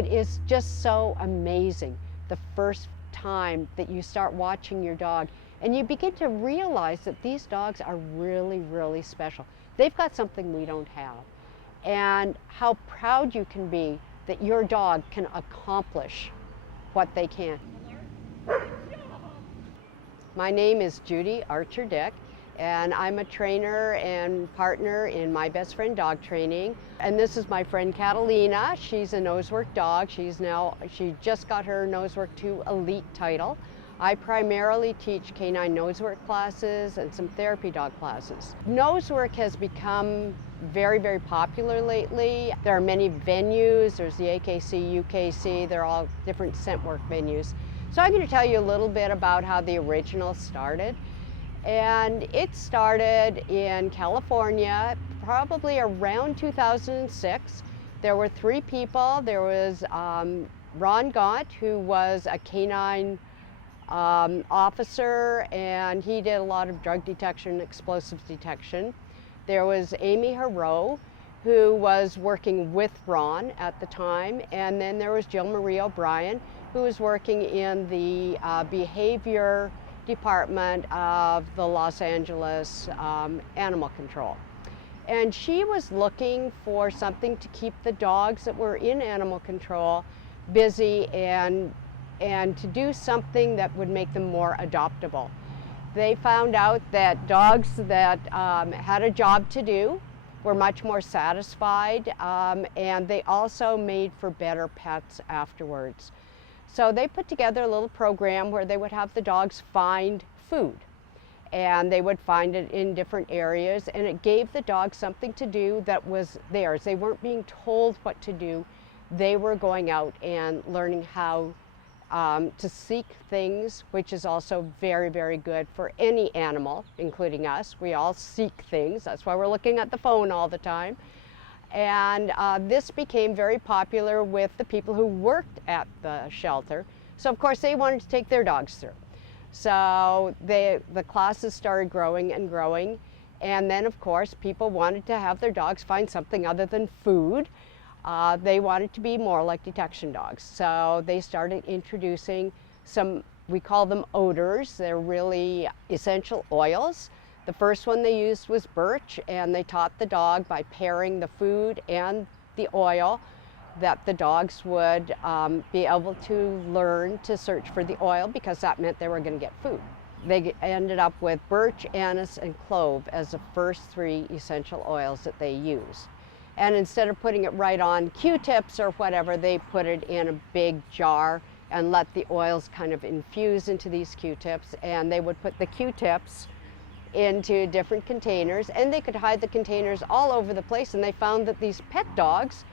It is just so amazing the first time that you start watching your dog and you begin to realize that these dogs are really, really special. They've got something we don't have. And how proud you can be that your dog can accomplish what they can. My name is Judy-Archer-Dick, and I'm a trainer and partner in My Best Friend Dog Training. And this is my friend Catalina. She's a nosework dog. She just got her Nosework 2 Elite title. I primarily teach canine nosework classes and some therapy dog classes. Nosework has become very, very popular lately. There are many venues. There's the AKC, UKC. They're all different scent work venues. So I'm going to tell you a little bit about how the original started. And it started in California, probably around 2006. There were 3 people. There was Ron Gaunt, who was a canine officer, and he did a lot of drug detection, explosives detection. There was Amy Hero, who was working with Ron at the time, and then there was Jill Marie O'Brien, who was working in the behavior department of the Los Angeles Animal Control. And she was looking for something to keep the dogs that were in animal control busy and to do something that would make them more adoptable. They found out that dogs that had a job to do were much more satisfied, and they also made for better pets afterwards. So they put together a little program where they would have the dogs find food, and they would find it in different areas, and it gave the dogs something to do that was theirs. They weren't being told what to do. They were going out and learning how to seek things, which is also very, very good for any animal, including us. We all seek things. That's why we're looking at the phone all the time. And this became very popular with the people who worked at the shelter. So of course they wanted to take their dogs through. So the classes started growing and growing. And then of course people wanted to have their dogs find something other than food. They wanted to be more like detection dogs. So they started introducing some, we call them odors. They're really essential oils. The first one they used was birch, and they taught the dog by pairing the food and the oil that the dogs would be able to learn to search for the oil, because that meant they were going to get food. They ended up with birch, anise, and clove as the first 3 essential oils that they used. And instead of putting it right on Q-tips or whatever, they put it in a big jar and let the oils kind of infuse into these Q-tips, and they would put the Q-tips into different containers, and they could hide the containers all over the place. And they found that these pet dogs,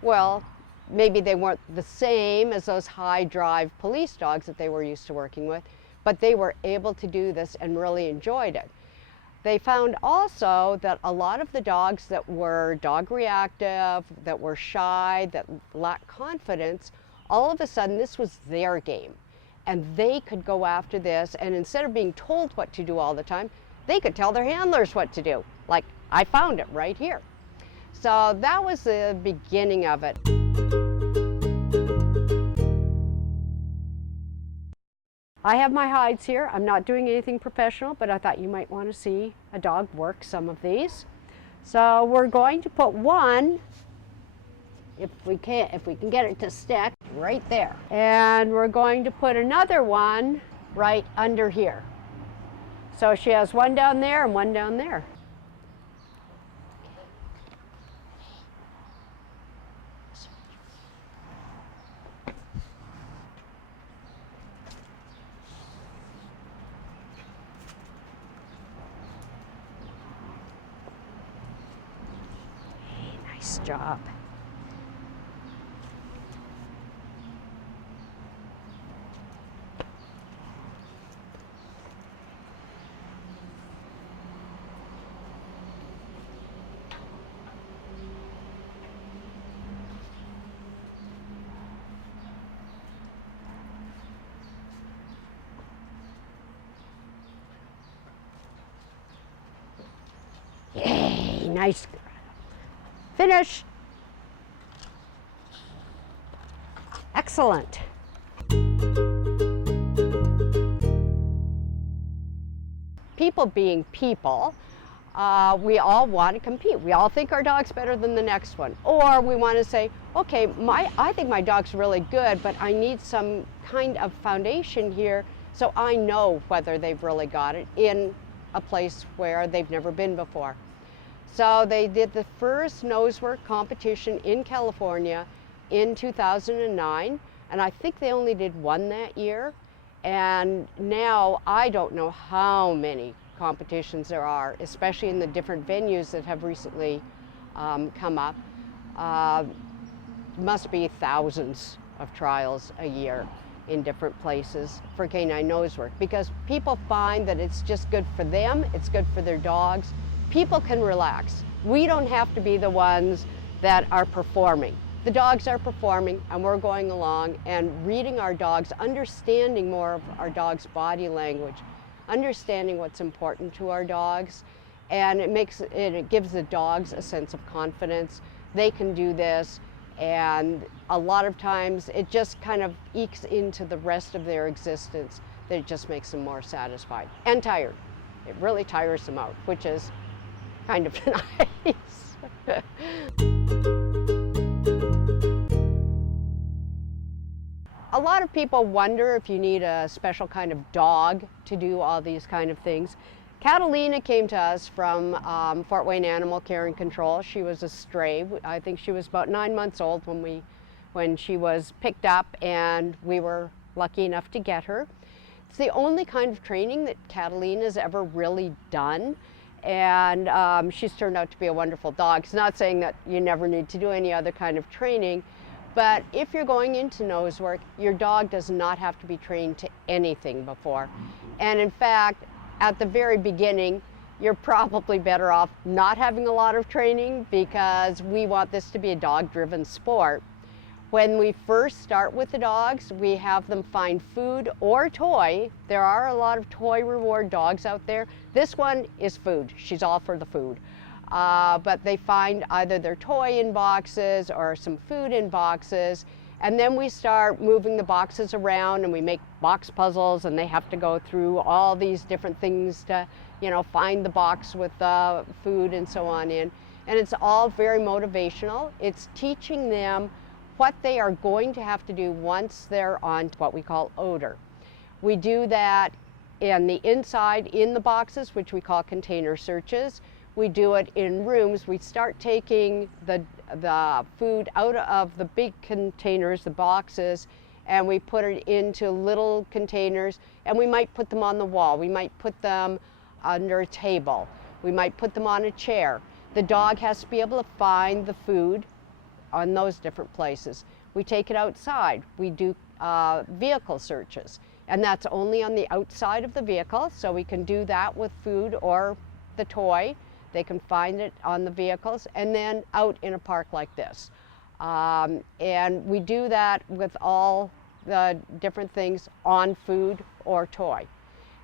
well, maybe they weren't the same as those high drive police dogs that they were used to working with, but they were able to do this and really enjoyed it. They found also that a lot of the dogs that were dog reactive, that were shy, that lacked confidence, all of a sudden this was their game, and they could go after this, and instead of being told what to do all the time, they could tell their handlers what to do. Like, I found it right here. So that was the beginning of it. I have my hides here. I'm not doing anything professional, but I thought you might want to see a dog work some of these. So we're going to put one, if we can get it to stick, right there. And we're going to put another one right under here. So she has one down there and one down there. Hey, nice job. Yay, nice. Finish. Excellent. People being people, we all want to compete. We all think our dog's better than the next one. Or we want to say, okay, I think my dog's really good, but I need some kind of foundation here so I know whether they've really got it in a place where they've never been before. So they did the first nose work competition in California in 2009, and I think they only did one that year. And now I don't know how many competitions there are, especially in the different venues that have recently come up. Must be thousands of trials a year in different places for canine nose work, because people find that it's just good for them, it's good for their dogs. People can relax. We don't have to be the ones that are performing. The dogs are performing, and we're going along and reading our dogs, understanding more of our dog's body language, understanding what's important to our dogs, and it gives the dogs a sense of confidence. They can do this, and a lot of times it just kind of ekes into the rest of their existence, that it just makes them more satisfied and tired. It really tires them out, which is kind of nice. A lot of people wonder if you need a special kind of dog to do all these kind of things. Catalina came to us from Fort Wayne Animal Care and Control. She was a stray. I think she was about 9 months old when she was picked up, and we were lucky enough to get her. It's the only kind of training that Catalina's ever really done, and she's turned out to be a wonderful dog. It's not saying that you never need to do any other kind of training, but if you're going into nose work, your dog does not have to be trained to anything before. And in fact, at the very beginning, you're probably better off not having a lot of training, because we want this to be a dog-driven sport. When we first start with the dogs, we have them find food or toy. There are a lot of toy reward dogs out there. This one is food. She's all for the food. But they find either their toy in boxes or some food in boxes, and then we start moving the boxes around, and we make box puzzles, and they have to go through all these different things to, find the box with the food and so on in. And it's all very motivational. It's teaching them what they are going to have to do once they're on what we call odor. We do that in the inside in the boxes, which we call container searches. We do it in rooms. We start taking the food out of the big containers, the boxes, and we put it into little containers, and we might put them on the wall. We might put them under a table. We might put them on a chair. The dog has to be able to find the food on those different places. We take it outside. We do vehicle searches, and that's only on the outside of the vehicle, so we can do that with food or the toy. They can find it on the vehicles, and then out in a park like this. And we do that with all the different things on food or toy.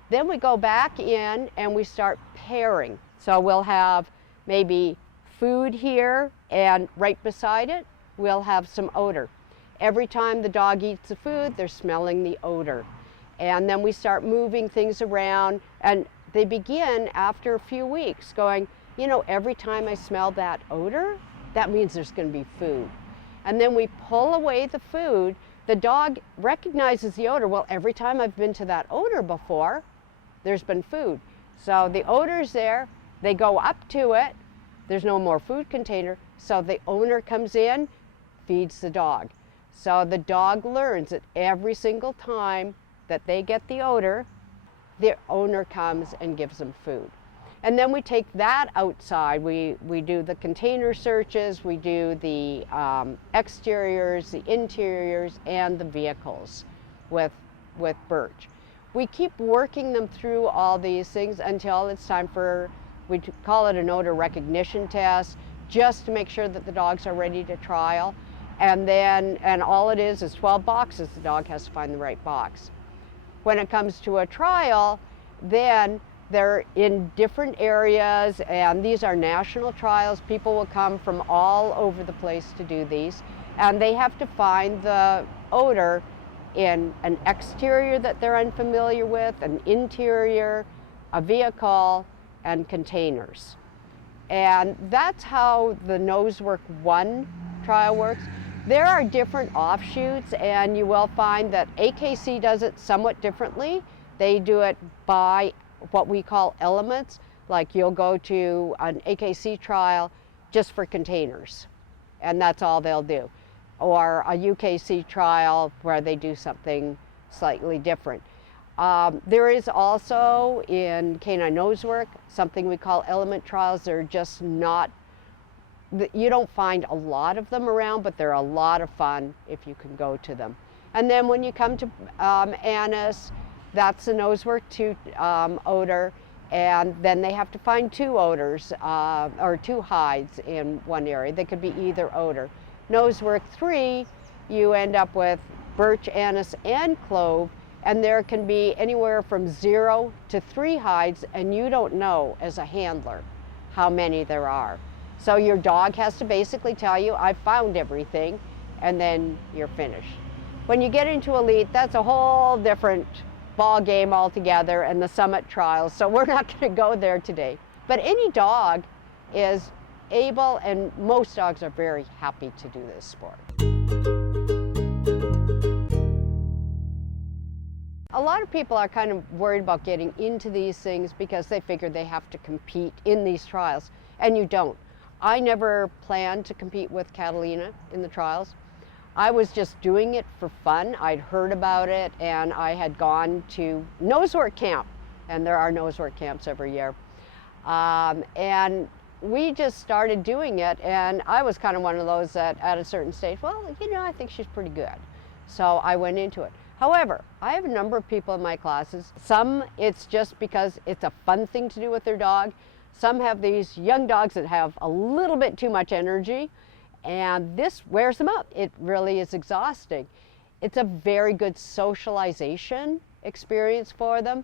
Then we go back in and we start pairing. So we'll have maybe food here, and right beside it, we'll have some odor. Every time the dog eats the food, they're smelling the odor. And then we start moving things around, and they begin after a few weeks going, every time I smell that odor, that means there's going to be food. And then we pull away the food. The dog recognizes the odor. Well, every time I've been to that odor before, there's been food. So the odor's there. They go up to it. There's no more food container. So the owner comes in, feeds the dog. So the dog learns that every single time that they get the odor, the owner comes and gives them food. And then we take that outside. We do the container searches, we do the exteriors, the interiors, and the vehicles with Birch. We keep working them through all these things until it's time for, we call it an odor recognition test, just to make sure that the dogs are ready to trial. And all it is 12 boxes. The dog has to find the right box. When it comes to a trial, then they're in different areas, and these are national trials. People will come from all over the place to do these, and they have to find the odor in an exterior that they're unfamiliar with, an interior, a vehicle, and containers. And that's how the Nosework 1 trial works. There are different offshoots, and you will find that AKC does it somewhat differently. They do it by what we call elements, like you'll go to an AKC trial just for containers, and that's all they'll do. Or a UKC trial where they do something slightly different. There is also in canine nosework something we call element trials. They're just not, you don't find a lot of them around, but they're a lot of fun if you can go to them. And then when you come to Annis, that's the Nosework 2 odor, and then they have to find 2 odors or 2 hides in one area. They could be either odor. Nosework 3, you end up with birch, anise, and clove, and there can be anywhere from 0 to 3 hides, and you don't know as a handler how many there are. So your dog has to basically tell you, I've found everything, and then you're finished. When you get into elite, that's a whole different ball game altogether, and the summit trials, so we're not going to go there today. But any dog is able, and most dogs are very happy to do this sport. A lot of people are kind of worried about getting into these things because they figure they have to compete in these trials, and you don't. I never planned to compete with Catalina in the trials. I was just doing it for fun. I'd heard about it, and I had gone to Nosework camp, and there are Nosework camps every year. And we just started doing it, and I was kind of one of those that at a certain stage, well, you know, I think she's pretty good. So I went into it. However, I have a number of people in my classes. Some, it's just because it's a fun thing to do with their dog. Some have these young dogs that have a little bit too much energy, and this wears them out. It really is exhausting. It's a very good socialization experience for them.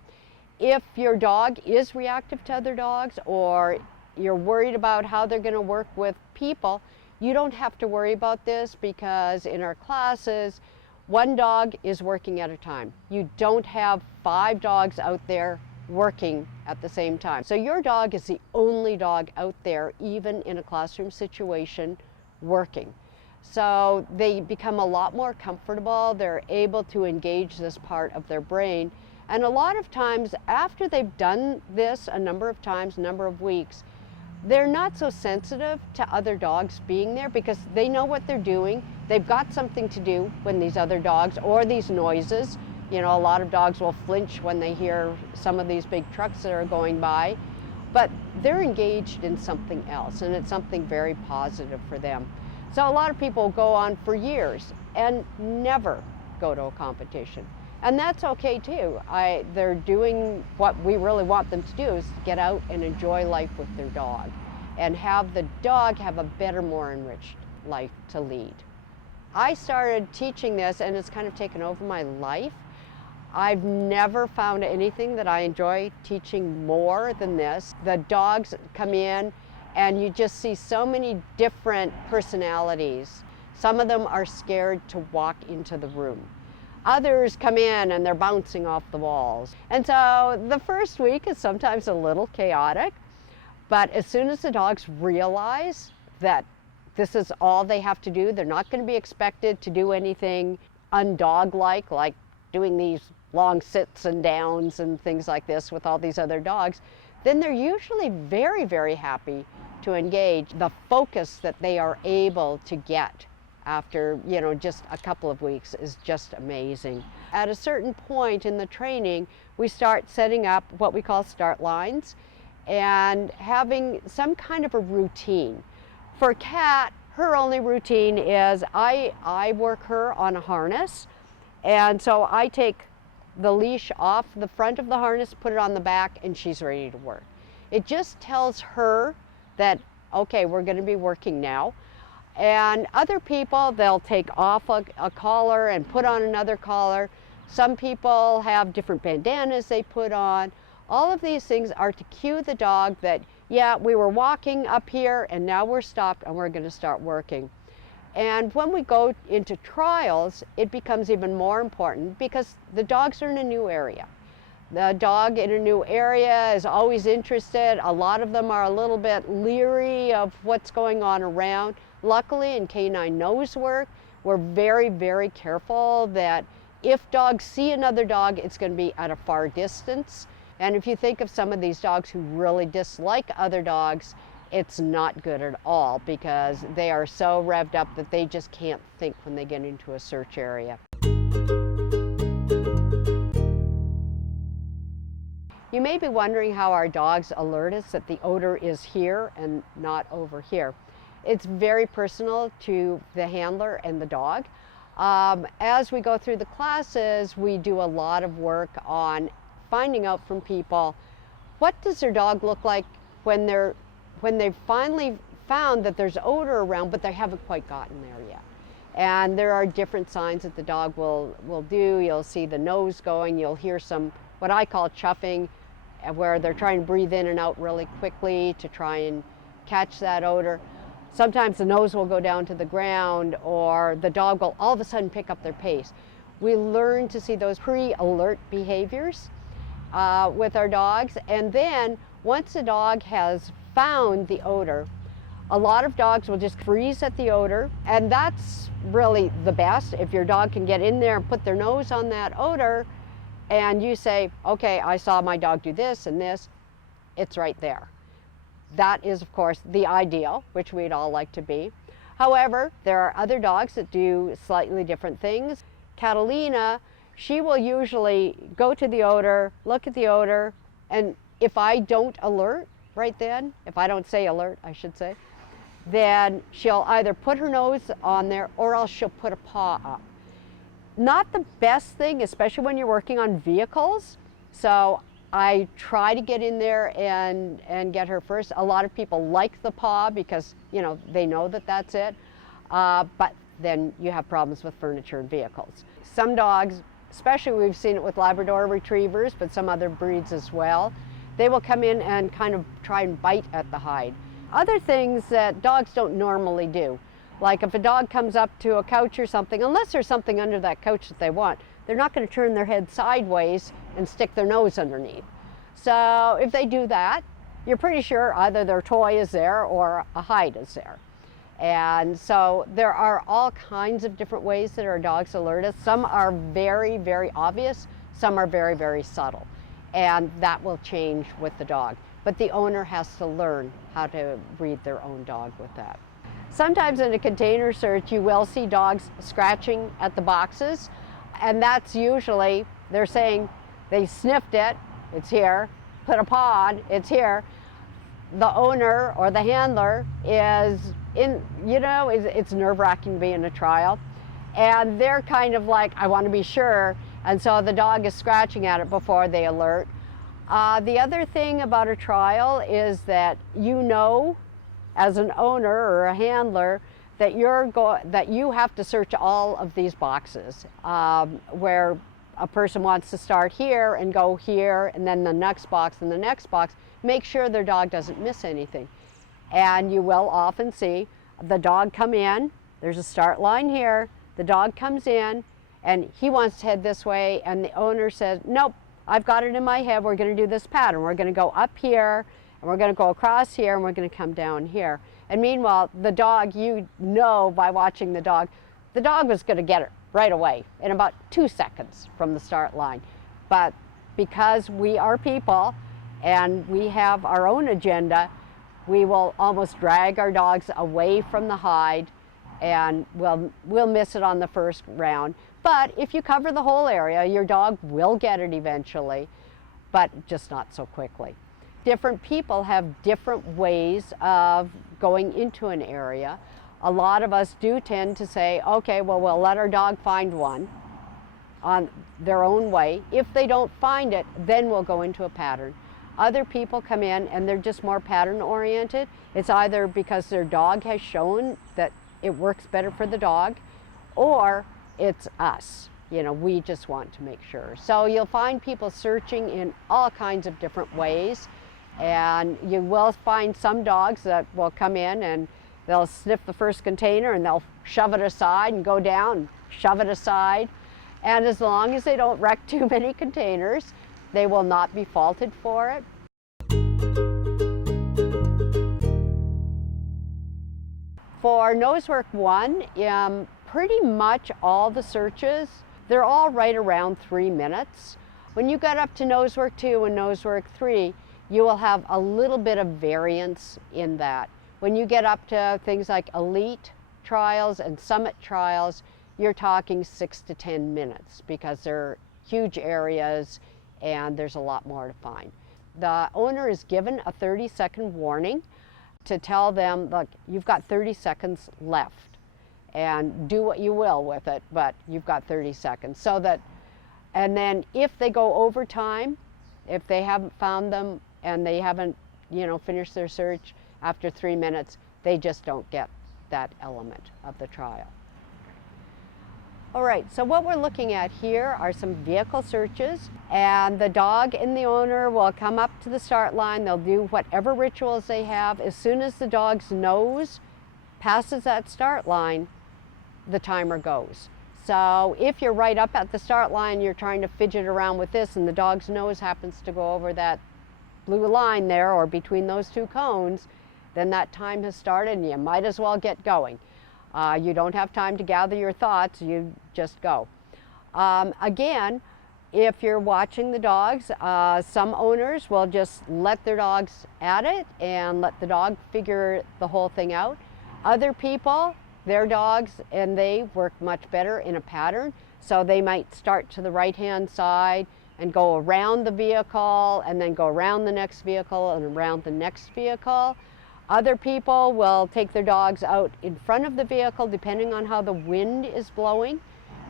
If your dog is reactive to other dogs, or you're worried about how they're going to work with people, you don't have to worry about this, because in our classes, 1 dog is working at a time. You don't have 5 dogs out there working at the same time. So your dog is the only dog out there, even in a classroom situation, working. So they become a lot more comfortable. They're able to engage this part of their brain. And a lot of times, after they've done this a number of times, a number of weeks, they're not so sensitive to other dogs being there, because they know what they're doing. They've got something to do when these other dogs, or these noises, you know, a lot of dogs will flinch when they hear some of these big trucks that are going by, but they're engaged in something else, and it's something very positive for them. So a lot of people go on for years and never go to a competition. And that's okay too. They're doing what we really want them to do, is get out and enjoy life with their dog, and have the dog have a better, more enriched life to lead. I started teaching this, and it's kind of taken over my life. I've never found anything that I enjoy teaching more than this. The dogs come in, and you just see so many different personalities. Some of them are scared to walk into the room. Others come in and they're bouncing off the walls. And so the first week is sometimes a little chaotic, but as soon as the dogs realize that this is all they have to do, they're not going to be expected to do anything undog-like, like doing these long sits and downs and things like this with all these other dogs, then they're usually very, very happy to engage. The focus that they are able to get after, you know, just a couple of weeks is just amazing. At a certain point in the training, we start setting up what we call start lines and having some kind of a routine. For Kat, her only routine is I work her on a harness, and so I take the leash off the front of the harness, put it on the back, and she's ready to work. It just tells her that, okay, we're going to be working now. And other people, they'll take off a collar and put on another collar. Some people have different bandanas they put on. All of these things are to cue the dog that, yeah, we were walking up here and now we're stopped and we're going to start working. And when we go into trials, it becomes even more important because the dogs are in a new area. The dog in a new area is always interested. A lot of them are a little bit leery of what's going on around. Luckily, in canine nose work, we're very, very careful that if dogs see another dog, it's going to be at a far distance. And if you think of some of these dogs who really dislike other dogs, it's not good at all because they are so revved up that they just can't think when they get into a search area. You may be wondering how our dogs alert us that the odor is here and not over here. It's very personal to the handler and the dog. As we go through the classes, we do a lot of work on finding out from people what does their dog look like when they've finally found that there's odor around, but they haven't quite gotten there yet. And there are different signs that the dog will do. You'll see the nose going, you'll hear some what I call chuffing, where they're trying to breathe in and out really quickly to try and catch that odor. Sometimes the nose will go down to the ground, or the dog will all of a sudden pick up their pace. We learn to see those pre-alert behaviors with our dogs, and then once the dog has found the odor, a lot of dogs will just freeze at the odor, and that's really the best. If your dog can get in there and put their nose on that odor, and you say, okay, I saw my dog do this and this, it's right there. That is, of course, the ideal, which we'd all like to be. However, there are other dogs that do slightly different things. Catalina, she will usually go to the odor, look at the odor, and if I don't alert right then, if I don't say alert, I should say, then she'll either put her nose on there or else she'll put a paw up. Not the best thing, especially when you're working on vehicles. So I try to get in there and get her first. A lot of people like the paw because, you know, they know that that's it. But then you have problems with furniture and vehicles. Some dogs, especially we've seen it with Labrador retrievers, but some other breeds as well, they will come in and kind of try and bite at the hide. Other things that dogs don't normally do, like if a dog comes up to a couch or something, unless there's something under that couch that they want, they're not going to turn their head sideways and stick their nose underneath. So if they do that, you're pretty sure either their toy is there or a hide is there. And so there are all kinds of different ways that our dogs alert us. Some are very, very obvious. Some are very, very subtle. And that will change with the dog. But the owner has to learn how to read their own dog with that. Sometimes in a container search, you will see dogs scratching at the boxes. And that's usually, they're saying they sniffed it, it's here, put a paw on, it's here. The owner or the handler is in, you know, it's nerve-wracking to be in a trial. And they're kind of like, I want to be sure. And so the dog is scratching at it before they alert. The other thing about a trial is that you know, as an owner or a handler, that you have to search all of these boxes where a person wants to start here and go here and then the next box and the next box. Make sure their dog doesn't miss anything. And you will often see the dog come in, there's a start line here, the dog comes in and he wants to head this way and the owner says, nope, I've got it in my head, we're going to do this pattern. We're going to go up here and we're going to go across here and we're going to come down here. And meanwhile, the dog, you know by watching the dog was going to get it right away in about 2 seconds from the start line. But because we are people and we have our own agenda, we will almost drag our dogs away from the hide and we'll miss it on the first round. But if you cover the whole area, your dog will get it eventually, but just not so quickly. Different people have different ways of going into an area. A lot of us do tend to say, okay, well, we'll let our dog find one on their own way. If they don't find it, then we'll go into a pattern. Other people come in and they're just more pattern oriented. It's either because their dog has shown that it works better for the dog, or it's us. You know, we just want to make sure. So you'll find people searching in all kinds of different ways, and you will find some dogs that will come in and They'll sniff the first container and they'll shove it aside and go down, shove it aside. And as long as they don't wreck too many containers, they will not be faulted for it. For Nosework 1, pretty much all the searches, they're all right around 3 minutes. When you get up to Nosework 2 and Nosework 3, you will have a little bit of variance in that. When you get up to things like elite trials and summit trials, you're talking 6 to 10 minutes because they're huge areas and there's a lot more to find. The owner is given a 30-second warning to tell them, look, you've got 30 seconds left and do what you will with it, but you've got 30 seconds. So that, and then if they go over time, if they haven't found them and they haven't, finished their search after 3 minutes, they just don't get that element of the trial. All right, so what we're looking at here are some vehicle searches, and the dog and the owner will come up to the start line. They'll do whatever rituals they have. As soon as the dog's nose passes that start line, the timer goes. So if you're right up at the start line, you're trying to fidget around with this, and the dog's nose happens to go over that blue line there or between those two cones, then that time has started and you might as well get going. You don't have time to gather your thoughts, you just go. Again, if you're watching the dogs, some owners will just let their dogs at it and let the dog figure the whole thing out. Other people, their dogs, and they work much better in a pattern, so they might start to the right-hand side and go around the vehicle and then go around the next vehicle and around the next vehicle. Other people will take their dogs out in front of the vehicle depending on how the wind is blowing,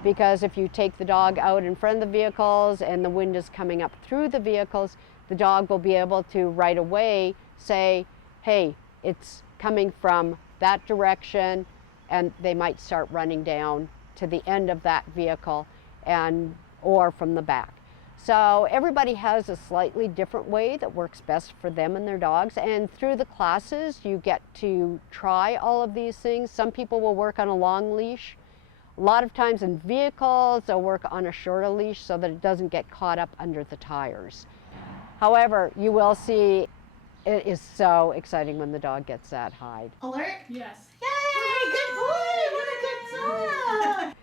because if you take the dog out in front of the vehicles and the wind is coming up through the vehicles, the dog will be able to right away say, hey, it's coming from that direction, and they might start running down to the end of that vehicle or from the back. So everybody has a slightly different way that works best for them and their dogs. And through the classes, you get to try all of these things. Some people will work on a long leash. A lot of times in vehicles, they'll work on a shorter leash so that it doesn't get caught up under the tires. However, you will see it is so exciting when the dog gets that hide. Alert? Yes. Yay! Good boy! What a good job!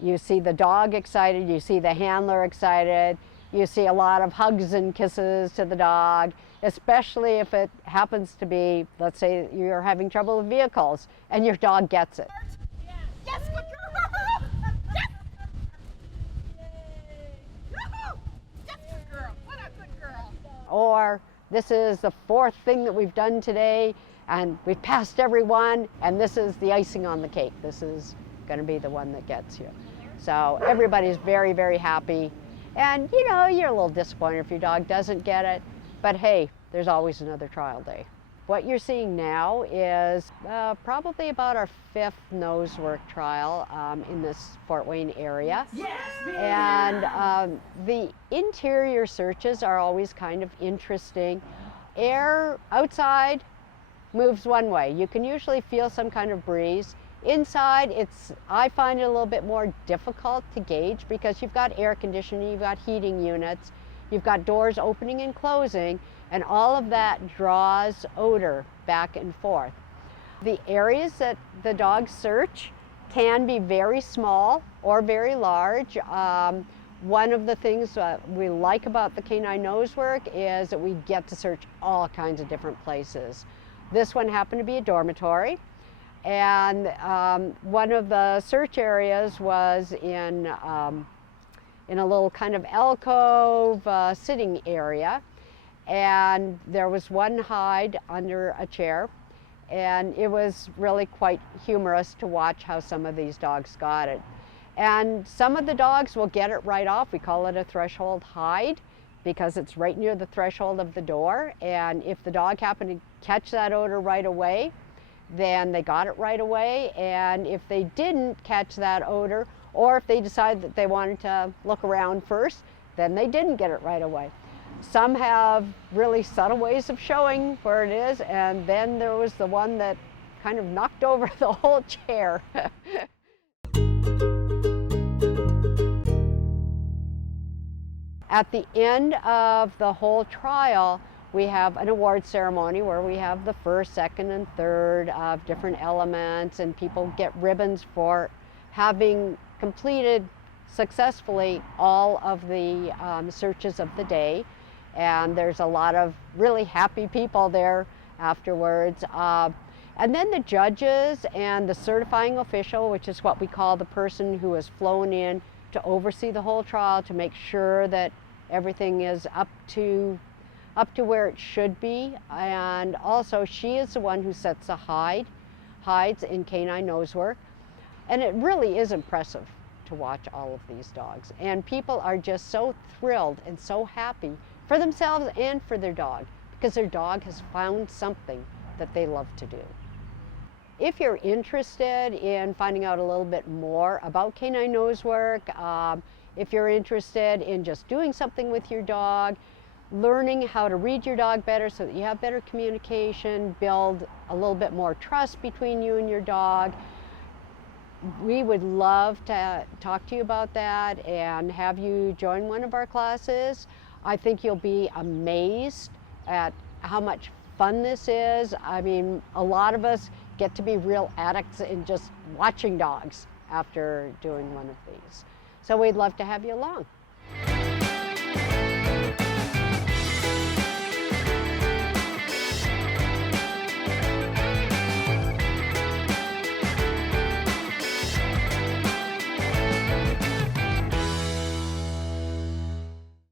You see the dog excited, you see the handler excited, you see a lot of hugs and kisses to the dog, especially if it happens to be, let's say you're having trouble with vehicles and your dog gets it. Yes, good girl! Yes! Yoo-hoo! Yes, good girl! What a good girl! Or this is the 4th thing that we've done today and we've passed everyone and this is the icing on the cake. This is going to be the one that gets you. So everybody's very, very happy. And you're a little disappointed if your dog doesn't get it, but hey, there's always another trial day. What you're seeing now is probably about our 5th Nosework trial in this Fort Wayne area. Yes! And the interior searches are always kind of interesting. Air outside moves one way. You can usually feel some kind of breeze. Inside, I find it a little bit more difficult to gauge because you've got air conditioning, you've got heating units, you've got doors opening and closing, and all of that draws odor back and forth. The areas that the dogs search can be very small or very large. One of the things we like about the canine Nosework is that we get to search all kinds of different places. This one happened to be a dormitory. And one of the search areas was in a little kind of alcove sitting area. And there was one hide under a chair. And it was really quite humorous to watch how some of these dogs got it. And some of the dogs will get it right off. We call it a threshold hide because it's right near the threshold of the door. And if the dog happened to catch that odor right away, then they got it right away. And if they didn't catch that odor, or if they decided that they wanted to look around first, then they didn't get it right away. Some have really subtle ways of showing where it is, and then there was the one that kind of knocked over the whole chair. At the end of the whole trial, we have an award ceremony where we have the first, second, and third of different elements, and people get ribbons for having completed successfully all of the searches of the day. And there's a lot of really happy people there afterwards. And then the judges and the certifying official, which is what we call the person who has flown in to oversee the whole trial, to make sure that everything is up to where it should be. And also she is the one who sets the hides in canine nose work. And it really is impressive to watch all of these dogs. And people are just so thrilled and so happy for themselves and for their dog, because their dog has found something that they love to do. If you're interested in finding out a little bit more about canine nose work, if you're interested in just doing something with your dog, learning how to read your dog better so that you have better communication, build a little bit more trust between you and your dog, we would love to talk to you about that and have you join one of our classes. I think you'll be amazed at how much fun this is. I mean, a lot of us get to be real addicts in just watching dogs after doing one of these. So we'd love to have you along.